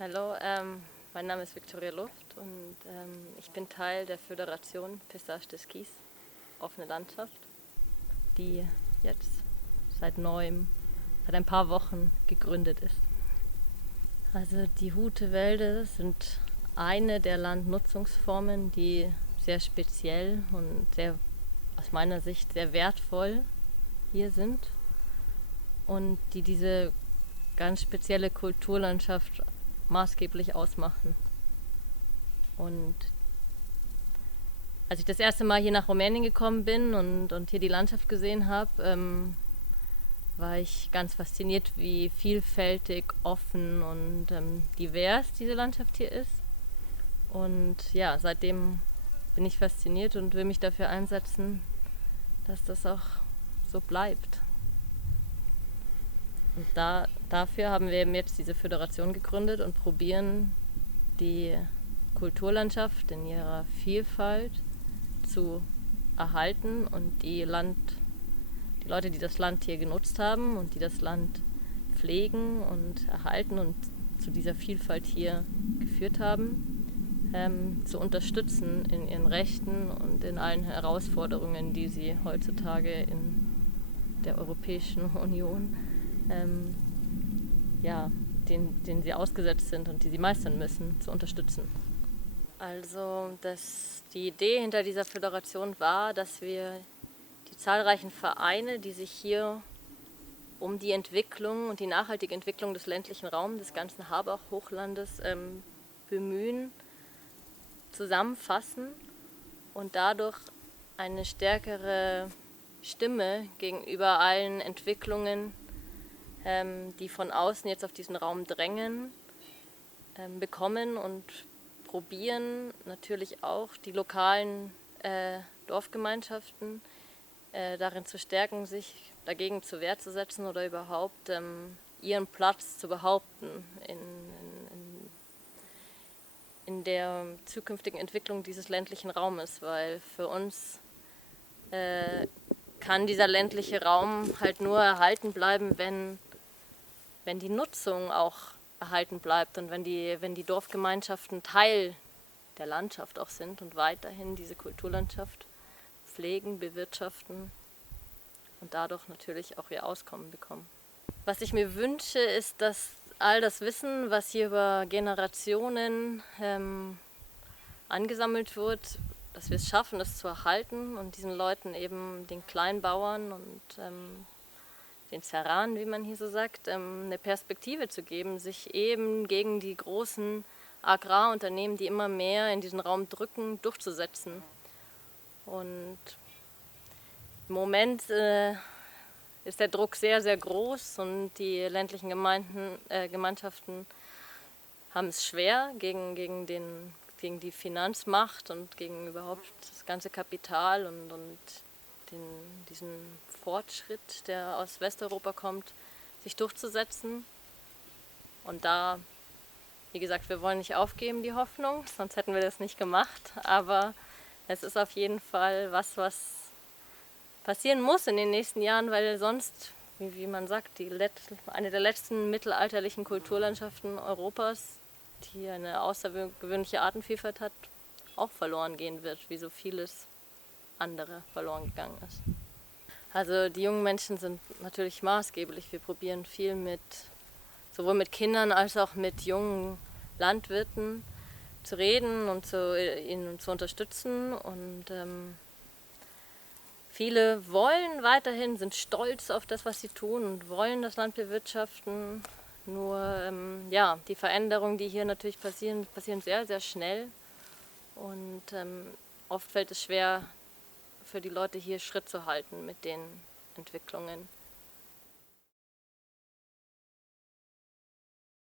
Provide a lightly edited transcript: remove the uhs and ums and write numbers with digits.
Hallo, mein Name ist Viktoria Luft und ich bin Teil der Föderation Pessage des Skis, offene Landschaft, die jetzt seit ein paar Wochen gegründet ist. Also die Hutewälder sind eine der Landnutzungsformen, die sehr speziell und aus meiner Sicht sehr wertvoll hier sind und die diese ganz spezielle Kulturlandschaft maßgeblich ausmachen. Und als ich das erste Mal hier nach Rumänien gekommen bin und hier die Landschaft gesehen habe, war ich ganz fasziniert, wie vielfältig, offen und divers diese Landschaft hier ist. Und ja, seitdem bin ich fasziniert und will mich dafür einsetzen, dass das auch so bleibt. Und dafür haben wir eben jetzt diese Föderation gegründet und probieren, die Kulturlandschaft in ihrer Vielfalt zu erhalten und die Leute, die das Land hier genutzt haben und die das Land pflegen und erhalten und zu dieser Vielfalt hier geführt haben, zu unterstützen in ihren Rechten und in allen Herausforderungen, die sie heutzutage in der Europäischen Union denen sie ausgesetzt sind und die sie meistern müssen, zu unterstützen. Also die Idee hinter dieser Föderation war, dass wir die zahlreichen Vereine, die sich hier um die Entwicklung und die nachhaltige Entwicklung des ländlichen Raums, des ganzen Habach-Hochlandes bemühen, zusammenfassen und dadurch eine stärkere Stimme gegenüber allen Entwicklungen, die von außen jetzt auf diesen Raum drängen, bekommen und probieren natürlich auch die lokalen Dorfgemeinschaften darin zu stärken, sich dagegen zur Wehr zu setzen oder überhaupt ihren Platz zu behaupten in der zukünftigen Entwicklung dieses ländlichen Raumes, weil für uns kann dieser ländliche Raum halt nur erhalten bleiben, wenn die Nutzung auch erhalten bleibt und wenn die Dorfgemeinschaften Teil der Landschaft auch sind und weiterhin diese Kulturlandschaft pflegen, bewirtschaften und dadurch natürlich auch ihr Auskommen bekommen. Was ich mir wünsche, ist, dass all das Wissen, was hier über Generationen angesammelt wird, dass wir es schaffen, es zu erhalten und diesen Leuten eben, den Kleinbauern und den Zerran, wie man hier so sagt, eine Perspektive zu geben, sich eben gegen die großen Agrarunternehmen, die immer mehr in diesen Raum drücken, durchzusetzen. Und im Moment ist der Druck sehr, sehr groß und die ländlichen Gemeinschaften haben es schwer gegen die Finanzmacht und gegen überhaupt das ganze Kapital und diesen Fortschritt, der aus Westeuropa kommt, sich durchzusetzen. Und da, wie gesagt, wir wollen nicht aufgeben, die Hoffnung, sonst hätten wir das nicht gemacht. Aber es ist auf jeden Fall was passieren muss in den nächsten Jahren, weil sonst, wie man sagt, eine der letzten mittelalterlichen Kulturlandschaften Europas, die eine außergewöhnliche Artenvielfalt hat, auch verloren gehen wird, wie so vieles andere verloren gegangen ist. Also die jungen Menschen sind natürlich maßgeblich. Wir probieren viel sowohl mit Kindern als auch mit jungen Landwirten zu reden und ihnen zu unterstützen. Und viele wollen weiterhin, sind stolz auf das, was sie tun und wollen das Land bewirtschaften. Nur die Veränderungen, die hier natürlich passieren sehr, sehr schnell. Und oft fällt es schwer, für die Leute hier Schritt zu halten mit den Entwicklungen.